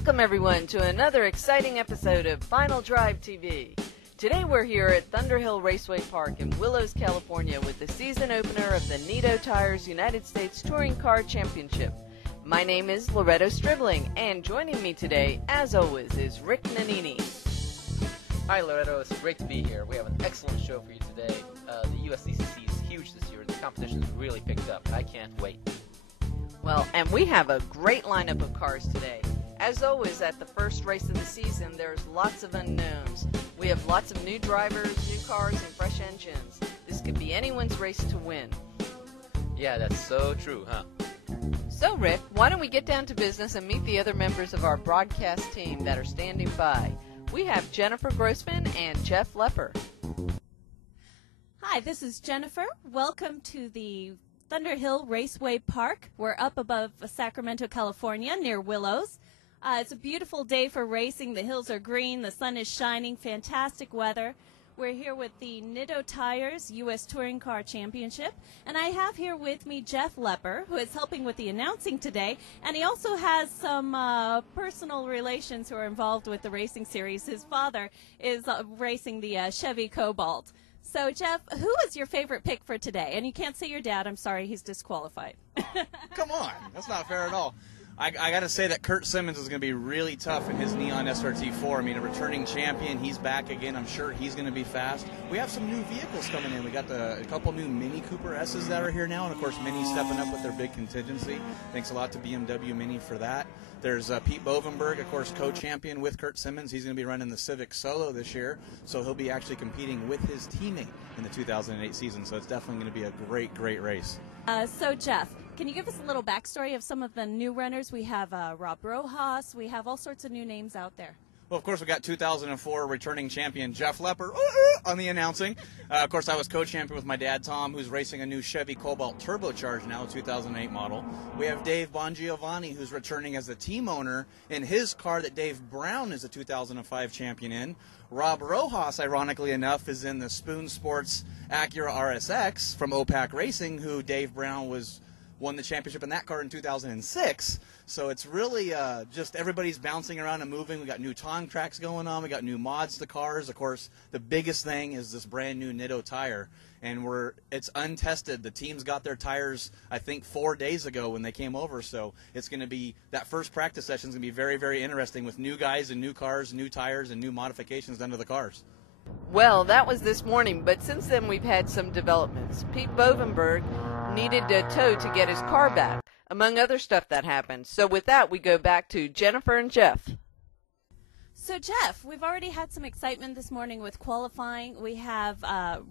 Welcome everyone to another exciting episode of Final Drive TV. Today we're here at Thunderhill Raceway Park in Willows, California with the season opener of the Nitto Tires United States Touring Car Championship. My name is Loretto Stribling, and joining me today, as always, is Rick Nannini. Hi Loretto, it's great to be here. We have an excellent show for you today. The USTCC is huge this year. The competition has really picked up. I can't wait. Well, and we have a great lineup of cars today. As always, at the first race of the season, there's lots of unknowns. We have lots of new drivers, new cars, and fresh engines. This could be anyone's race to win. Yeah, that's so true, huh? So, Rick, why don't we get down to business and meet the other members of our broadcast team that are standing by. We have Jennifer Grossman and Jeff Lepper. Hi, this is Jennifer. Welcome to the Thunderhill Raceway Park. We're up above Sacramento, California, near Willows. It's a beautiful day for racing. The hills are green, the sun is shining, fantastic weather. We're here with the Nitto Tires U.S. Touring Car Championship, and I have here with me Jeff Lepper, who is helping with the announcing today, and he also has some personal relations who are involved with the racing series. His father is racing the Chevy Cobalt. So, Jeff, who is your favorite pick for today? And you can't say your dad. I'm sorry, he's disqualified. Come on. That's not fair at all. I got to say that Curt Simmons is going to be really tough in his Neon SRT4. I mean, a returning champion. He's back again. I'm sure he's going to be fast. We have some new vehicles coming in. We got a couple new Mini Cooper S's that are here now. And, of course, Mini stepping up with their big contingency. Thanks a lot to BMW Mini for that. There's Pete Bovenberg, of course, co-champion with Curt Simmons. He's going to be running the Civic Solo this year. So he'll be actually competing with his teammate in the 2008 season. So it's definitely going to be a great, great race. So, Jeff, can you give us a little backstory of some of the new runners? We have Rob Rojas. We have all sorts of new names out there. Well, of course, we got 2004 returning champion Jeff Lepper on the announcing. Of course, I was co-champion with my dad, Tom, who's racing a new Chevy Cobalt turbocharged now, a 2008 model. We have Dave Bongiovanni, who's returning as the team owner in his car that Dave Brown is a 2005 champion in. Rob Rojas, ironically enough, is in the Spoon Sports Acura RSX from OPAC Racing, who Dave Brown won the championship in that car in 2006. So it's really just everybody's bouncing around and moving. We got new time tracks going on. We got new mods to cars. Of course, the biggest thing is this brand new Nitto tire, and it's untested. The teams got their tires, I think, 4 days ago when they came over. So it's going to be that first practice session is going to be very, very interesting with new guys and new cars, new tires, and new modifications done to the cars. Well, that was this morning, but since then we've had some developments. Pete Bovenberg needed a tow to get his car back, among other stuff that happened. So with that, we go back to Jennifer and Jeff. So, Jeff, we've already had some excitement this morning with qualifying. We have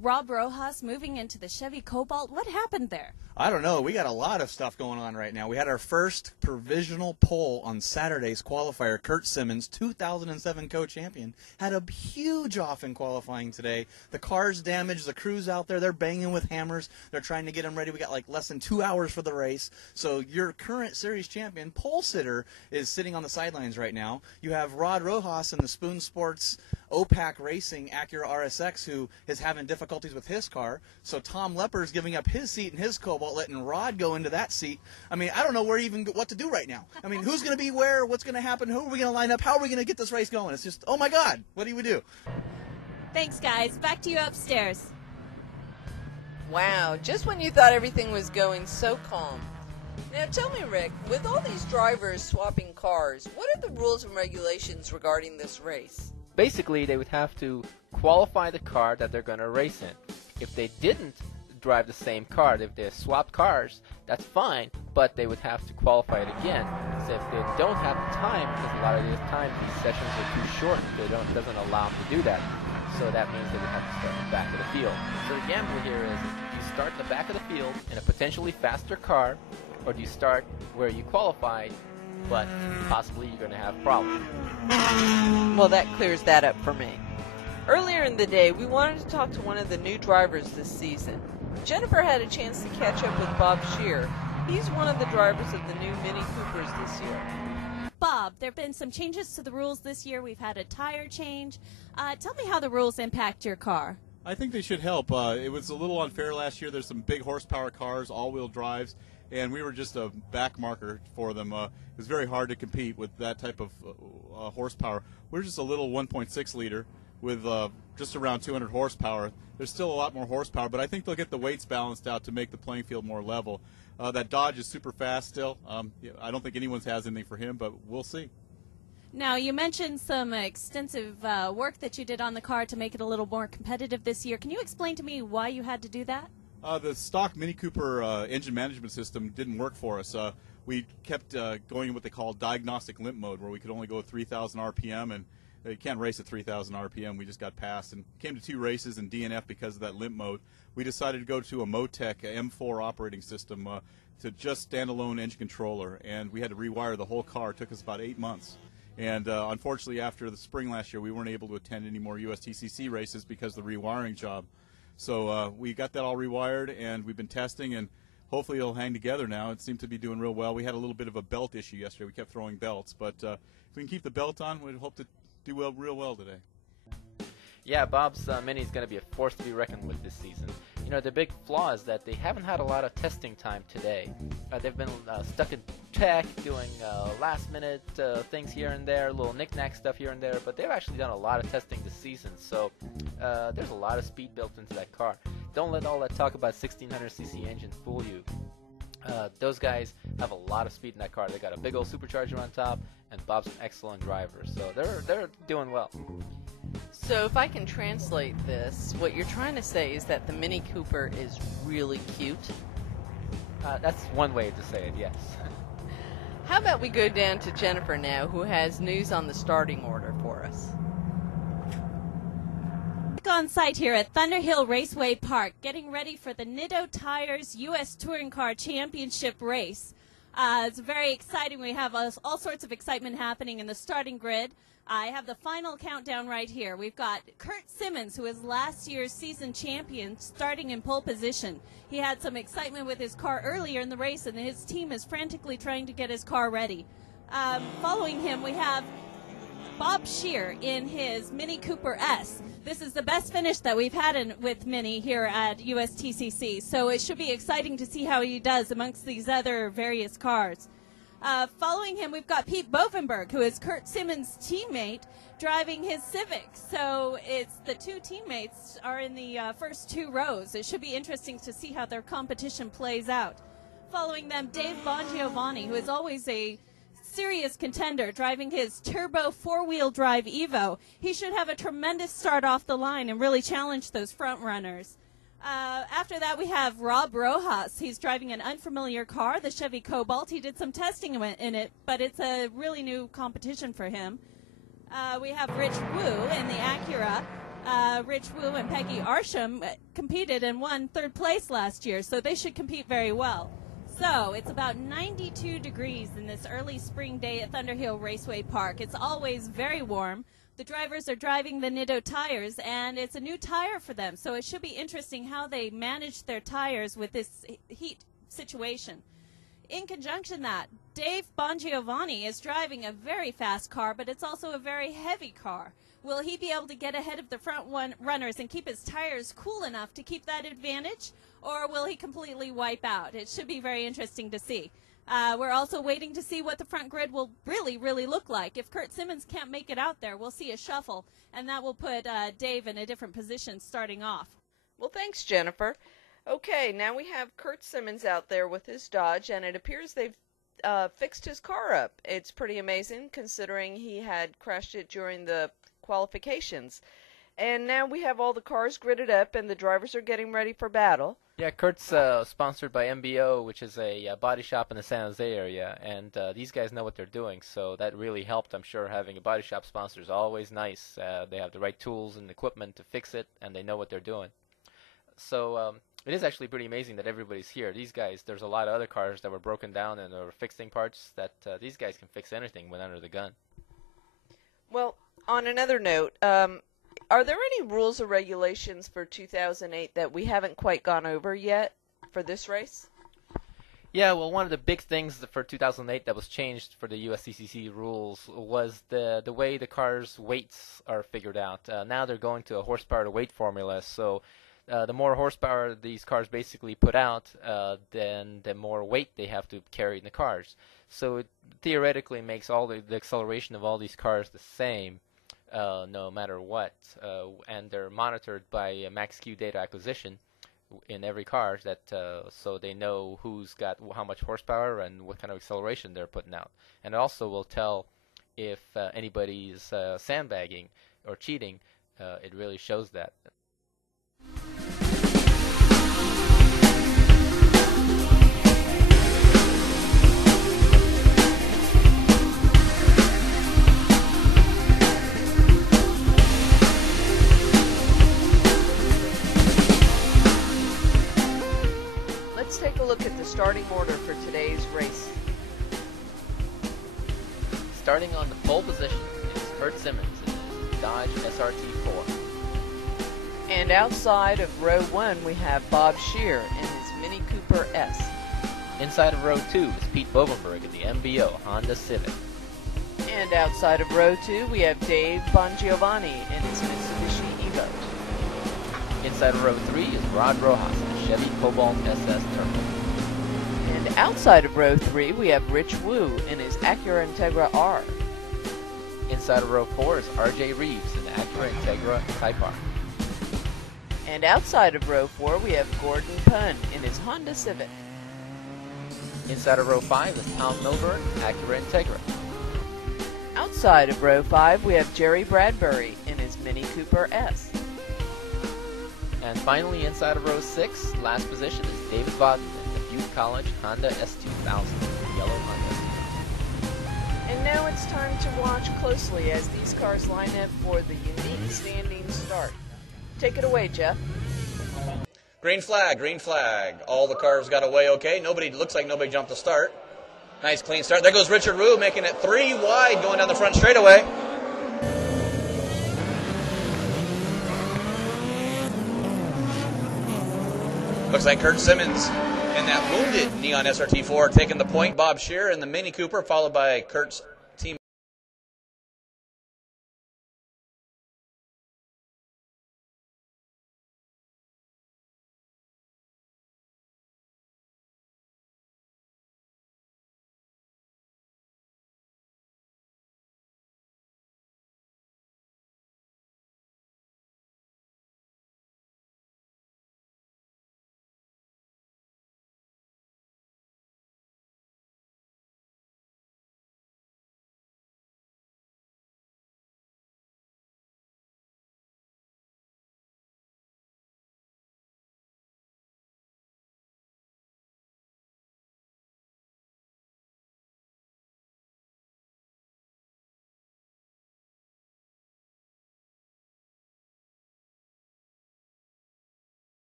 Rob Rojas moving into the Chevy Cobalt. What happened there? I don't know. We got a lot of stuff going on right now. We had our first provisional pole on Saturday's qualifier. Curt Simmons, 2007 co-champion, had a huge off in qualifying today. The car's damaged. The crew's out there. They're banging with hammers. They're trying to get them ready. We got like less than 2 hours for the race. So your current series champion, pole sitter, is sitting on the sidelines right now. You have Rod Rojas in the Spoon Sports OPAC Racing Acura RSX, who is having difficulties with his car. So Tom Lepper's giving up his seat in his Cobalt, letting Rod go into that seat. I mean, I don't know what to do right now. I mean, who's going to be where? What's going to happen? Who are we going to line up? How are we going to get this race going? It's just, oh my God, what do we do? Thanks, guys. Back to you upstairs. Wow, just when you thought everything was going so calm. Now tell me, Rick, with all these drivers swapping cars, what are the rules and regulations regarding this race? Basically, they would have to qualify the car that they're going to race in. If they didn't drive the same car, if they swapped cars, that's fine, but they would have to qualify it again. So if they don't have the time, because a lot of the time these sessions are too short, it doesn't allow them to do that. So that means they would have to start in the back of the field. So the gamble here is, do you start in the back of the field in a potentially faster car, or do you start where you qualified, but possibly you're going to have problems? Well, that clears that up for me. Earlier in the day, we wanted to talk to one of the new drivers this season. Jennifer had a chance to catch up with Bob Shear. He's one of the drivers of the new Mini Coopers this year. Bob, there have been some changes to the rules this year. We've had a tire change. Tell me how the rules impact your car. I think they should help. It was a little unfair last year. There's some big horsepower cars, all-wheel drives, and we were just a back marker for them. It was very hard to compete with that type of horsepower. We're just a little 1.6 liter with just around 200 horsepower. There's still a lot more horsepower, but I think they'll get the weights balanced out to make the playing field more level. That Dodge is super fast still. I don't think anyone has anything for him, but we'll see. Now, you mentioned some extensive work that you did on the car to make it a little more competitive this year. Can you explain to me why you had to do that? The stock Mini Cooper engine management system didn't work for us. We kept going in what they call diagnostic limp mode, where we could only go 3,000 RPM, and you can't race at 3,000 RPM. We just got passed and came to 2 races in DNF because of that limp mode. We decided to go to a Motec M4 operating system to just standalone engine controller, and we had to rewire the whole car. It took us about 8 months. And unfortunately, after the spring last year, we weren't able to attend any more USTCC races because of the rewiring job. So we got that all rewired, and we've been testing, and hopefully it'll hang together now. It seemed to be doing real well. We had a little bit of a belt issue yesterday. We kept throwing belts, but if we can keep the belt on, we'd hope to do real well today. Yeah, Bob's Mini is going to be a force to be reckoned with this season. You know, the big flaw is that they haven't had a lot of testing time today. They've been stuck in tech, doing last-minute things here and there, little knick-knack stuff here and there, but they've actually done a lot of testing this season, so there's a lot of speed built into that car. Don't let all that talk about 1600cc engines fool you. Those guys have a lot of speed in that car. They got a big old supercharger on top, and Bob's an excellent driver, so they're doing well. So if I can translate this, what you're trying to say is that the Mini Cooper is really cute? That's one way to say it, yes. How about we go down to Jennifer now, who has news on the starting order for us. Back on site here at Thunderhill Raceway Park, getting ready for the Nitto Tires U.S. Touring Car Championship race. It's very exciting. We have all sorts of excitement happening in the starting grid. I have the final countdown right here. We've got Curt Simmons, who is last year's season champion, starting in pole position. He had some excitement with his car earlier in the race, and his team is frantically trying to get his car ready. Following him, we have Bob Scheer in his Mini Cooper S. This is the best finish that we've had with Mini here at USTCC, so it should be exciting to see how he does amongst these other various cars. Following him, we've got Pete Bovenberg, who is Curt Simmons' teammate, driving his Civic. So it's the two teammates are in the first 2 rows. It should be interesting to see how their competition plays out. Following them, Dave Bongiovanni, who is always a serious contender, driving his turbo 4-wheel drive Evo. He should have a tremendous start off the line and really challenge those front runners. After that, we have Rob Rojas. He's driving an unfamiliar car, the Chevy Cobalt. He did some testing in it, but it's a really new competition for him. We have Rich Wu in the Acura. Rich Wu and Peggy Arsham competed and won 3rd place last year, so they should compete very well. So it's about 92 degrees in this early spring day at Thunderhill Raceway Park. It's always very warm. The drivers are driving the Nitto tires, and it's a new tire for them, so it should be interesting how they manage their tires with this heat situation. In conjunction that, Dave Bongiovanni is driving a very fast car, but it's also a very heavy car. Will he be able to get ahead of the front runners and keep his tires cool enough to keep that advantage, or will he completely wipe out? It should be very interesting to see. We're also waiting to see what the front grid will really look like. If Curt Simmons can't make it out there, we'll see a shuffle, and that will put Dave in a different position starting off. Well, thanks, Jennifer. Okay, now we have Curt Simmons out there with his Dodge, and it appears they've fixed his car up. It's pretty amazing considering he had crashed it during the qualifications. And now we have all the cars gridded up, and the drivers are getting ready for battle. Yeah, Curt's sponsored by MBO, which is a body shop in the San Jose area, and these guys know what they're doing, so that really helped. I'm sure having a body shop sponsor is always nice. They have the right tools and equipment to fix it, and they know what they're doing. So it is actually pretty amazing that everybody's here. These guys, there's a lot of other cars that were broken down and are fixing parts that these guys can fix anything when under the gun. Well, on another note, are there any rules or regulations for 2008 that we haven't quite gone over yet for this race? Yeah, well, one of the big things for 2008 that was changed for the USTCC rules was the way the cars' weights are figured out. Now they're going to a horsepower to weight formula, so the more horsepower these cars basically put out, then the more weight they have to carry in the cars. So it theoretically makes all the acceleration of all these cars the same, no matter what, and they're monitored by max Q data acquisition in every car, that so they know who's got how much horsepower and what kind of acceleration they're putting out. And it also will tell if anybody's sandbagging or cheating. It really shows that. Let's take a look at the starting order for today's race. Starting on the pole position is Curt Simmons in his Dodge SRT4. And outside of row 1, we have Bob Shear in his Mini Cooper S. Inside of row 2 is Pete Bovenberg in the MBO Honda Civic. And outside of row 2, we have Dave Bongiovanni in his Mitsubishi Evo. Inside of row 3 is Rod Rojas in the Chevy Cobalt SS Turbo. And outside of row 3, we have Rich Wu in his Acura Integra R. Inside of row 4 is RJ Reeves in the Acura Integra Type R. And outside of row 4, we have Gordon Punn in his Honda Civic. Inside of row 5 is Tom Milburn, Acura Integra. Outside of row 5, we have Jerry Bradbury in his Mini Cooper S. And finally, inside of row 6, last position is David Vodden in the Butte College Honda S2000, the yellow Honda. And now it's time to watch closely as these cars line up for the unique standing start. Take it away, Jeff. Green flag, green flag. All the cars got away okay. Looks like nobody jumped the start. Nice clean start. There goes Richard Wu making it 3 wide going down the front straightaway. Looks like Curt Simmons in that wounded Neon SRT4 taking the point. Bob Shear in the Mini Cooper, followed by Curt's